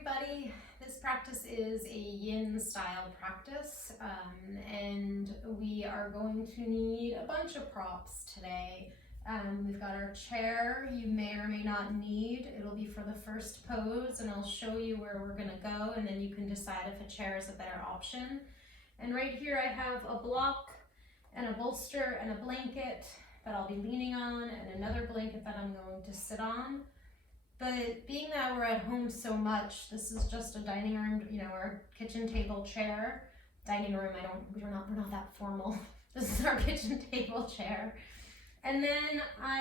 everybody. This practice is a yin style practice, and we are going to need a bunch of props today. We've got our chair you may or may not need. It'll be for the first pose, and I'll show you where we're going to go, and then you can decide if a chair is a better option. And right here I have a block and a bolster and a blanket that I'll be leaning on, and another blanket that I'm going to sit on. But being that we're at home so much, this is just a dining room, our kitchen table chair. Dining room, we're not that formal. This is our kitchen table chair. And then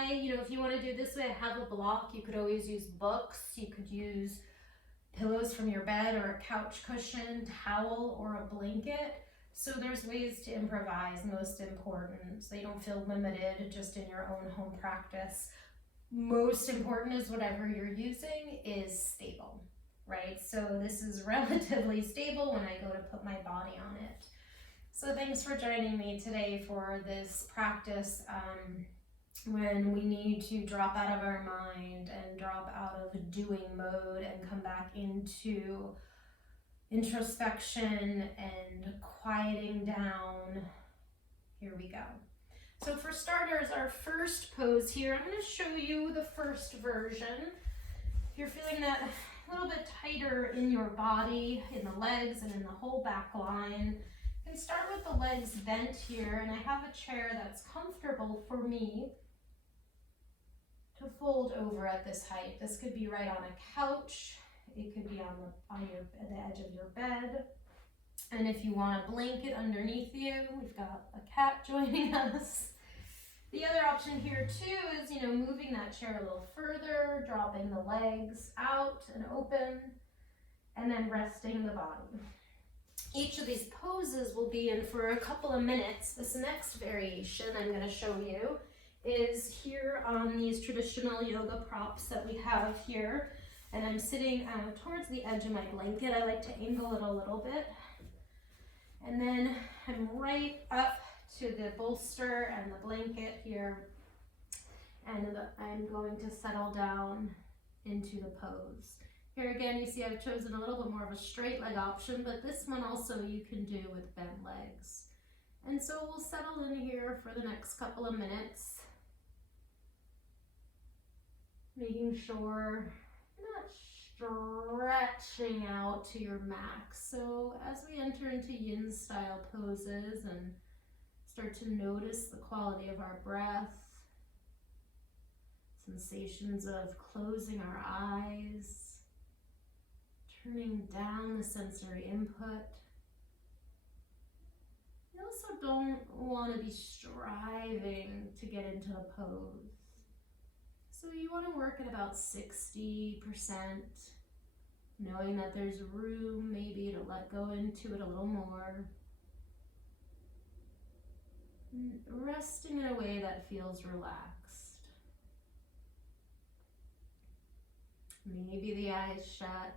if you want to do it this way, I have a block. You could always use books. You could use pillows from your bed or a couch cushion, towel, or a blanket. So there's ways to improvise, most important, so you don't feel limited just in your own home practice. Most important is whatever you're using is stable, right? So this is relatively stable when I go to put my body on it. So thanks for joining me today for this practice when we need to drop out of our mind and drop out of doing mode and come back into introspection and quieting down. Here we go. So for starters, our first pose here, I'm going to show you the first version. If you're feeling that a little bit tighter in your body, in the legs and in the whole back line, you can start with the legs bent here, and I have a chair that's comfortable for me to fold over at this height. This could be right on a couch, it could be on the edge of your bed. And if you want a blanket underneath you, we've got a cat joining us. The other option here too is, moving that chair a little further, dropping the legs out and open, and then resting the body. Each of these poses will be in for a couple of minutes. This next variation I'm going to show you is here on these traditional yoga props that we have here. And I'm sitting towards the edge of my blanket. I like to angle it a little bit. And then I'm right up to the bolster and the blanket here. And I'm going to settle down into the pose. Here again, you see I've chosen a little bit more of a straight leg option, but this one also you can do with bent legs. And so we'll settle in here for the next couple of minutes, making sure you're not stretching out to your max. So as we enter into yin style poses and start to notice the quality of our breath, sensations of closing our eyes, turning down the sensory input. You also don't want to be striving to get into a pose. So you want to work at about 60%, knowing that there's room maybe to let go into it a little more. Resting in a way that feels relaxed. Maybe the eyes shut.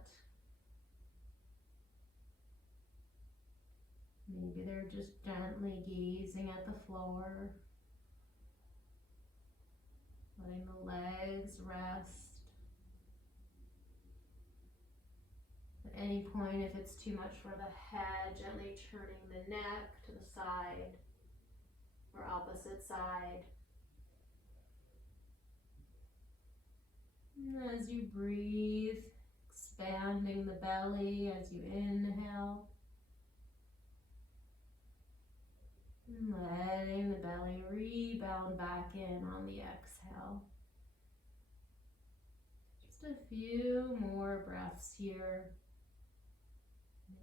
Maybe they're just gently gazing at the floor. Letting the legs rest. At any point, if it's too much for the head, gently turning the neck to the side or opposite side. And as you breathe, expanding the belly as you inhale. And letting the belly rebound back in on the exhale. Just a few more breaths here.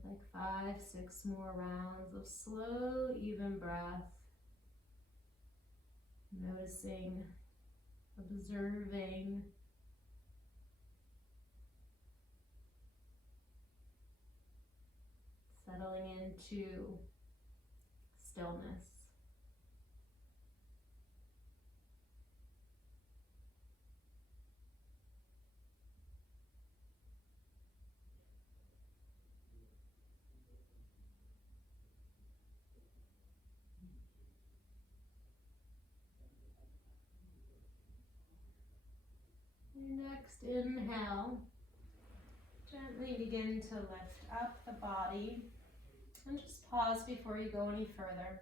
Like 5, 6 more rounds of slow, even breath. Noticing, observing. Settling into stillness. Your next inhale, Gently begin to lift up the body and just pause before you go any further.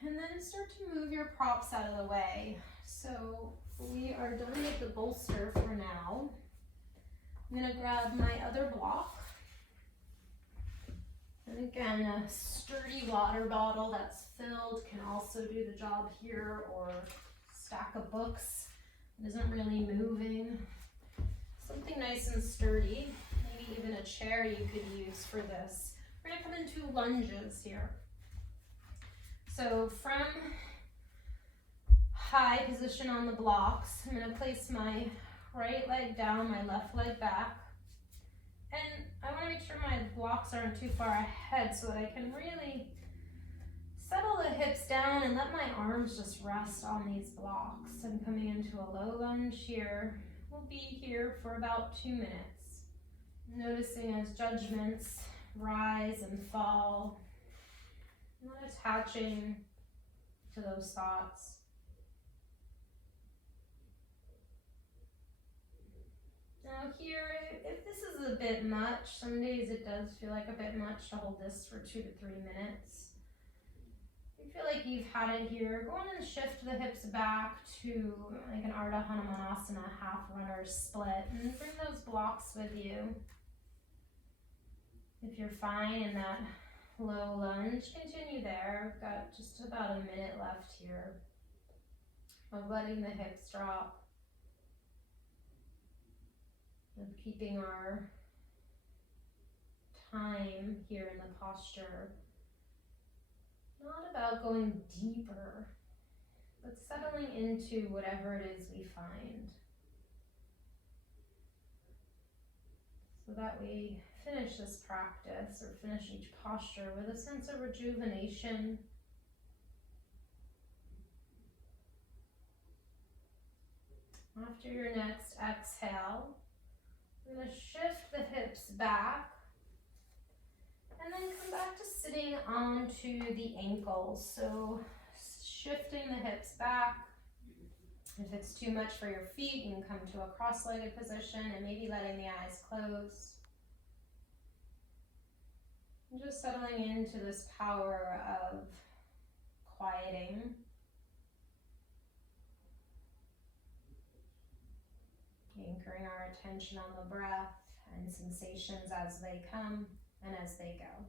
And then start to move your props out of the way. So we are done with the bolster for now. I'm going to grab my other block. And again, a sturdy water bottle that's filled can also do the job here, or stack of books that isn't really moving. Something nice and sturdy, maybe even a chair you could use for this. We're going to come into lunges here. So from high position on the blocks, I'm going to place my right leg down, my left leg back. And I want to make sure my blocks aren't too far ahead so that I can really settle the hips down and let my arms just rest on these blocks. I'm coming into a low lunge here. We'll be here for about 2 minutes. Noticing as judgments rise and fall. Not attaching to those thoughts. Now here, if this is a bit much, some days it does feel like a bit much to hold this for 2 to 3 minutes. If you feel like you've had it here, go on and shift the hips back to like an Ardha Hanumanasana half runner split and bring those blocks with you. If you're fine in that low lunge, continue there. I've got just about a minute left here of letting the hips drop, of keeping our time here in the posture. Not about going deeper, but settling into whatever it is we find, so that we finish this practice, or finish each posture with a sense of rejuvenation. After your next exhale, I'm going to shift the hips back and then come back to sitting onto the ankles. So shifting the hips back. If it's too much for your feet, you can come to a cross-legged position and maybe letting the eyes close. And just settling into this power of quieting. Anchoring our attention on the breath and sensations as they come and as they go.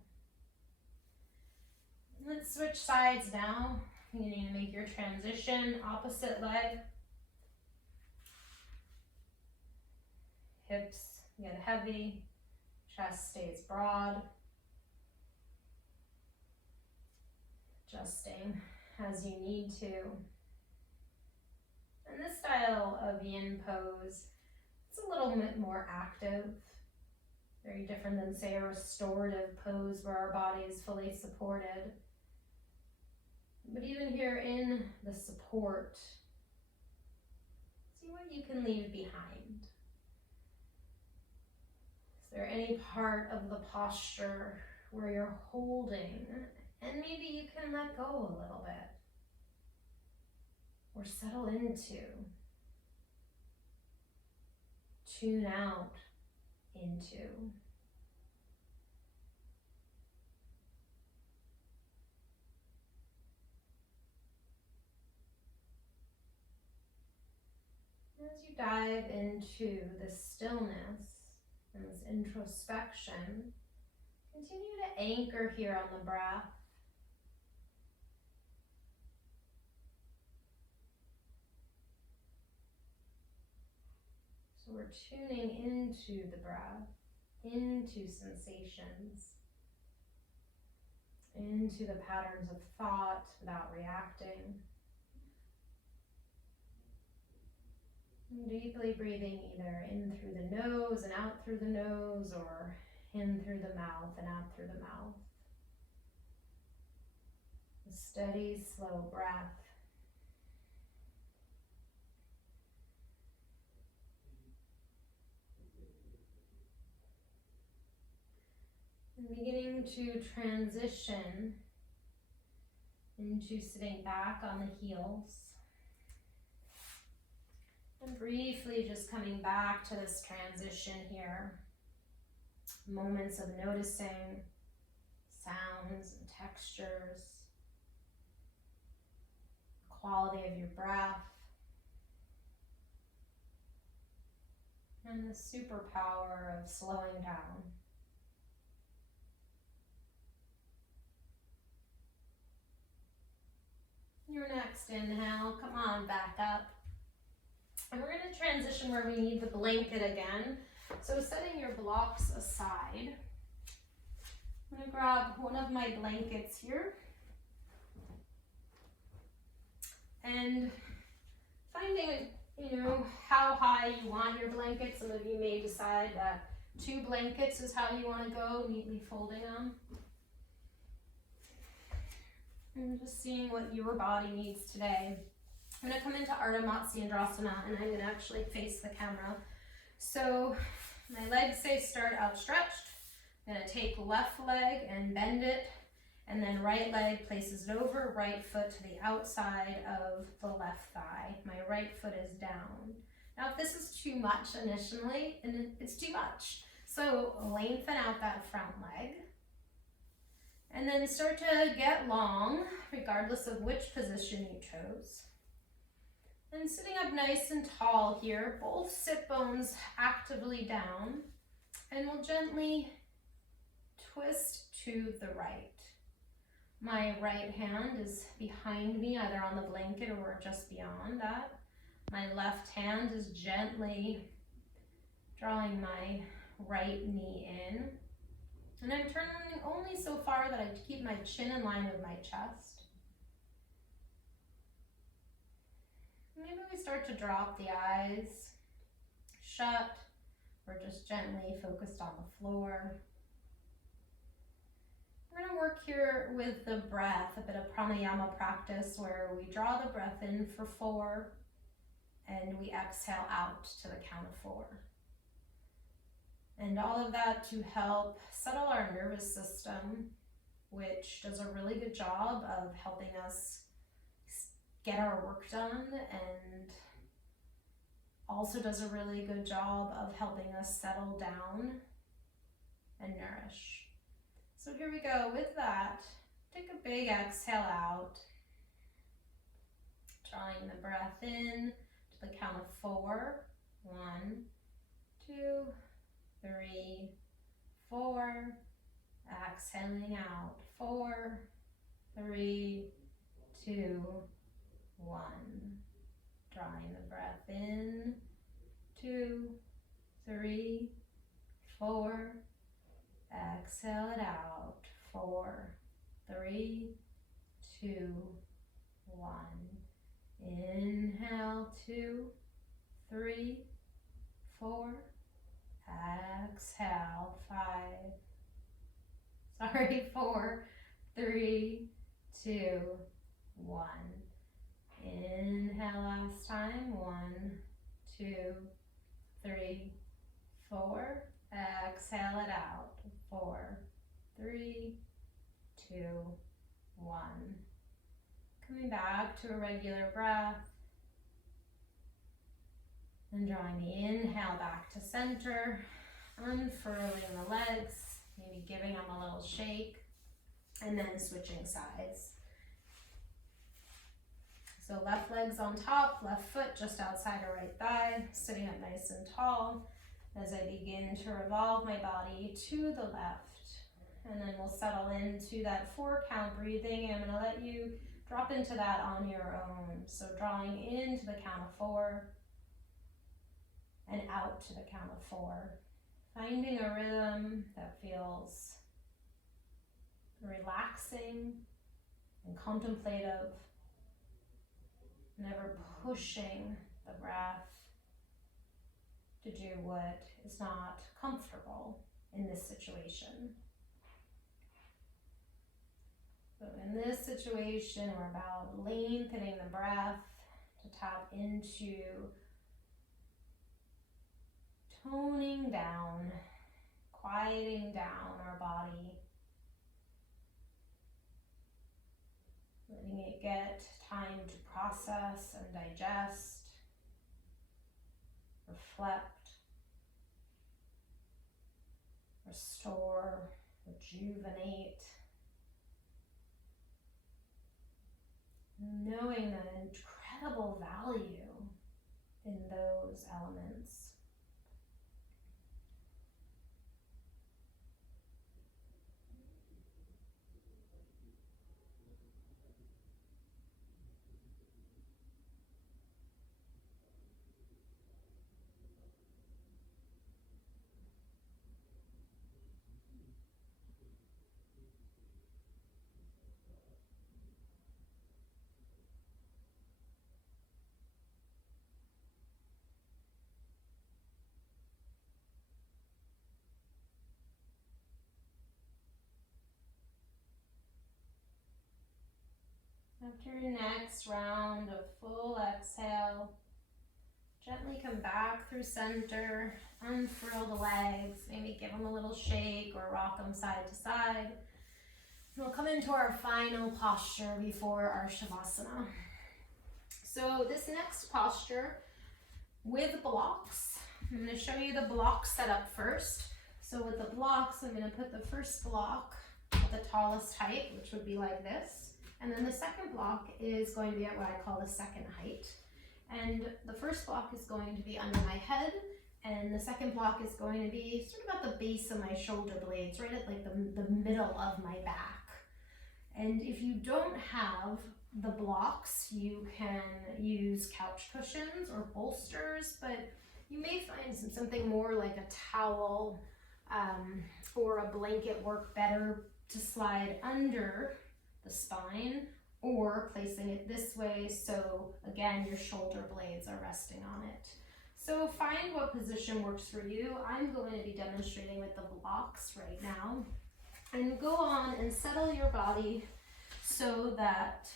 Let's switch sides now. You need to make your transition. Opposite leg. Hips get heavy. Chest stays broad. Adjusting as you need to. And this style of yin pose, it's a little bit more active. Very different than, say, a restorative pose where our body is fully supported. But even here in the support, see what you can leave behind. Is there any part of the posture where you're holding and maybe you can let go a little bit, or settle into, tune out into? As you dive into this stillness and this introspection, continue to anchor here on the breath. So we're tuning into the breath, into sensations, into the patterns of thought without reacting. Deeply breathing either in through the nose and out through the nose, or in through the mouth and out through the mouth. A steady, slow breath. And beginning to transition into sitting back on the heels and briefly just coming back to this transition here. Moments of noticing sounds and textures, quality of your breath, and the superpower of slowing down. Your next inhale, come on, back up. And we're going to transition where we need the blanket again. So setting your blocks aside, I'm going to grab one of my blankets here and finding, how high you want your blanket. Some of you may decide that 2 blankets is how you want to go, neatly folding them. And just seeing what your body needs today. I'm going to come into Ardha Matsyendrasana, and I'm going to actually face the camera. So my legs start outstretched. I'm going to take left leg and bend it, and then right leg places it over, right foot to the outside of the left thigh. My right foot is down. Now if this is too much initially, and it's too much, so lengthen out that front leg. And then start to get long, regardless of which position you chose. And sitting up nice and tall here, both sit bones actively down, and we'll gently twist to the right. My right hand is behind me, either on the blanket or just beyond that. My left hand is gently drawing my right knee in. And I'm turning only so far that I keep my chin in line with my chest. Maybe we start to drop the eyes shut or just gently focused on the floor. We're going to work here with the breath, a bit of pranayama practice where we draw the breath in for 4 and we exhale out to the count of 4. And all of that to help settle our nervous system, which does a really good job of helping us get our work done, and also does a really good job of helping us settle down and nourish. So here we go. With that, take a big exhale out, drawing the breath in to the count of 4. 1, 2, 3, 4. Exhaling out. 4, 3, 2, 1. Drawing the breath in. 2, 3, 4. Exhale it out. 4, 3, 2, 1. Inhale. 2, 3, 4. Exhale. 4, 3, 2, 1. Inhale last time. 1, 2, 3, 4. Exhale it out. 4, 3, 2, 1. Coming back to a regular breath. And drawing the inhale back to center, unfurling the legs, maybe giving them a little shake, and then switching sides. So left leg's on top, left foot just outside of right thigh, sitting up nice and tall as I begin to revolve my body to the left. And then we'll settle into that 4 count breathing, and I'm going to let you drop into that on your own. So drawing into the count of 4. And out to the count of 4. Finding a rhythm that feels relaxing and contemplative, never pushing the breath to do what is not comfortable in this situation. So in this situation, we're about lengthening the breath to tap into toning down, quieting down our body, letting it get time to process and digest, reflect, restore, rejuvenate, knowing the incredible value in those elements. After your next round of full exhale, gently come back through center, unfurl the legs, maybe give them a little shake or rock them side to side. We'll come into our final posture before our Shavasana. So this next posture with blocks, I'm going to show you the block setup first. So with the blocks, I'm going to put the first block at the tallest height, which would be like this. And then the second block is going to be at what I call the second height. And the first block is going to be under my head, and the second block is going to be sort of at the base of my shoulder blades, right at like the middle of my back. And if you don't have the blocks, you can use couch cushions or bolsters, but you may find something more like a towel or a blanket work better to slide under the spine, or placing it this way so again your shoulder blades are resting on it. So find what position works for you. I'm going to be demonstrating with the blocks right now, and go on and settle your body so that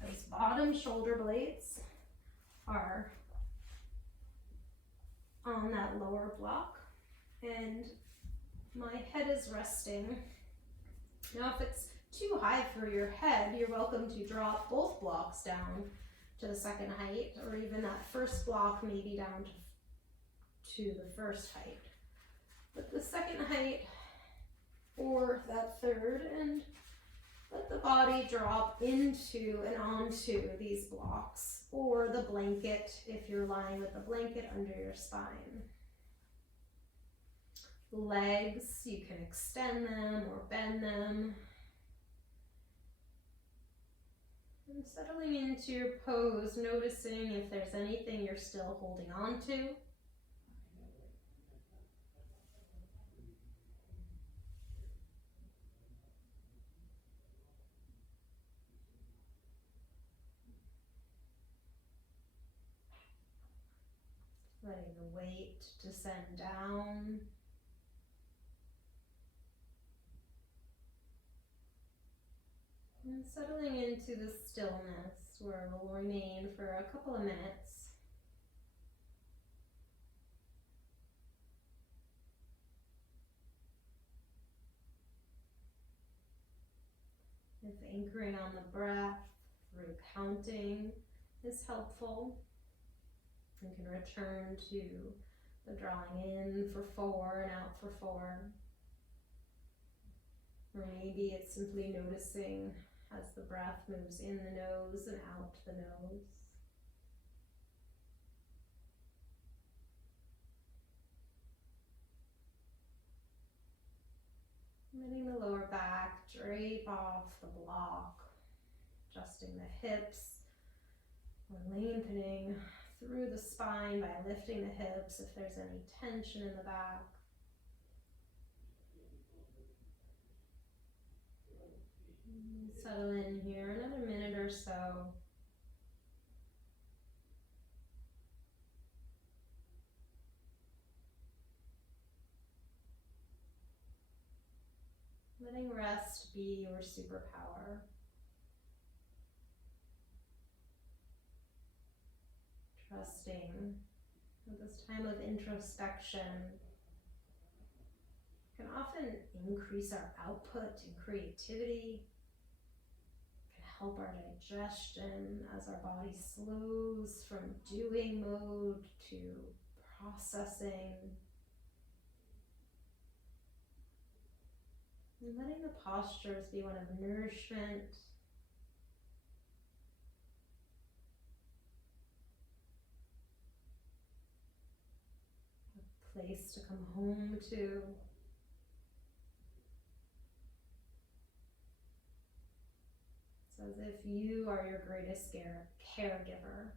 those bottom shoulder blades are on that lower block and my head is resting. Now if it's too high for your head, you're welcome to drop both blocks down to the second height, or even that first block maybe down to the first height. But the second height or that third, and let the body drop into and onto these blocks, or the blanket if you're lying with the blanket under your spine. Legs, you can extend them or bend them. And settling into your pose, noticing if there's anything you're still holding on to. Letting the weight descend down. And settling into the stillness, where we'll remain for a couple of minutes. If anchoring on the breath through counting is helpful, you can return to the drawing in for 4 and out for 4. Or maybe it's simply noticing as the breath moves in the nose and out the nose. Letting the lower back drape off the block, adjusting the hips, or lengthening through the spine by lifting the hips if there's any tension in the back. Settle in here, another minute or so. Letting rest be your superpower. Trusting that this time of introspection can often increase our output and creativity, can help our digestion as our body slows from doing mode to processing. And letting the postures be one of nourishment, a place to come home to. It's as if you are your greatest caregiver.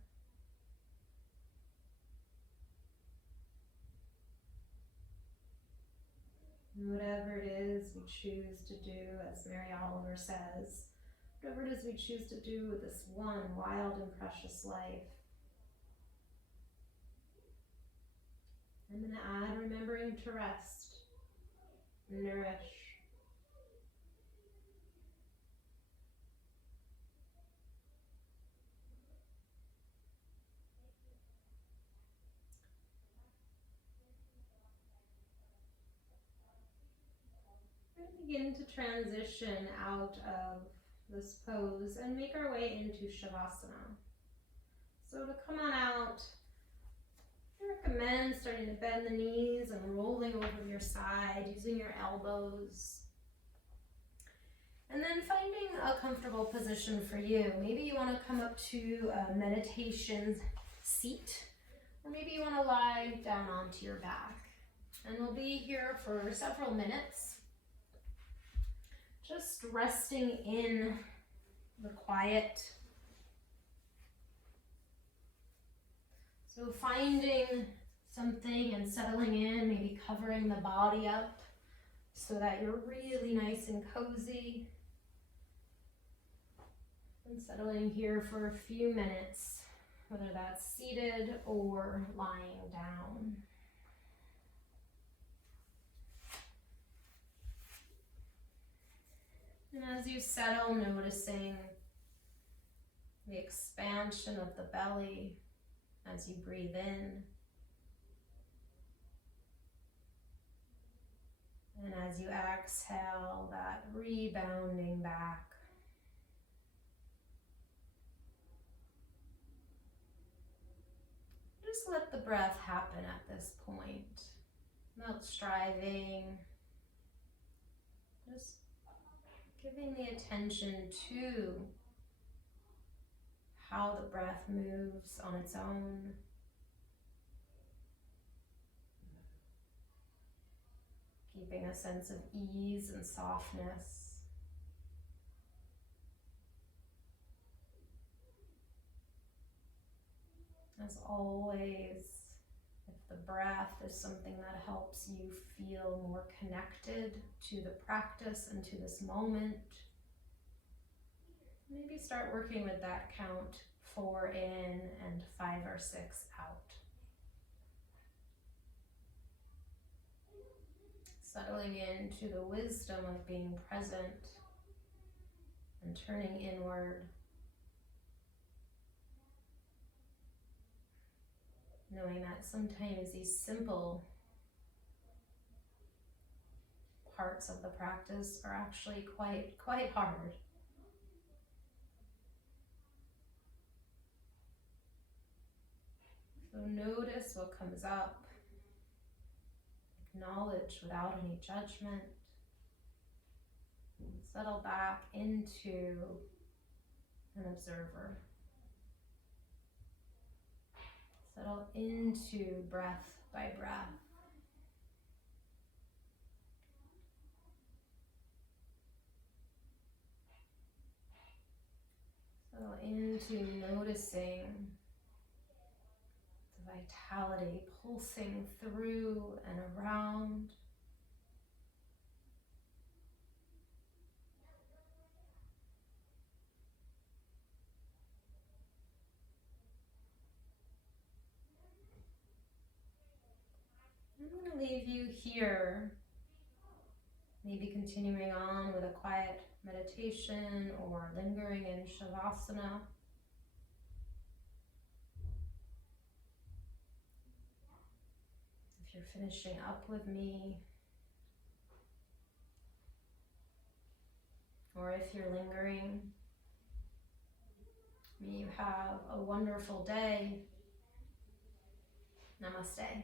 Whatever it is we choose to do, as Mary Oliver says, whatever it is we choose to do with this one wild and precious life. I'm going to add remembering to rest, nourish. Begin to transition out of this pose and make our way into Shavasana. So to come on out, I recommend starting to bend the knees and rolling over your side, using your elbows. And then finding a comfortable position for you. Maybe you want to come up to a meditation seat, or maybe you want to lie down onto your back. And we'll be here for several minutes, just resting in the quiet. So finding something and settling in, maybe covering the body up so that you're really nice and cozy. And settling here for a few minutes, whether that's seated or lying down. And as you settle, noticing the expansion of the belly as you breathe in. And as you exhale, that rebounding back. Just let the breath happen at this point, not striving, just giving the attention to how the breath moves on its own. Keeping a sense of ease and softness. As always, if the breath is something that helps you feel more connected to the practice and to this moment, maybe start working with that count 4 in and 5 or 6 out. Settling into the wisdom of being present and turning inward. Knowing that sometimes these simple parts of the practice are actually quite hard. So notice what comes up. Acknowledge without any judgment. Settle back into an observer. Settle into breath by breath. Settle into noticing the vitality pulsing through and around. I'm going to leave you here, maybe continuing on with a quiet meditation or lingering in Shavasana. If you're finishing up with me, or if you're lingering, may you have a wonderful day. Namaste.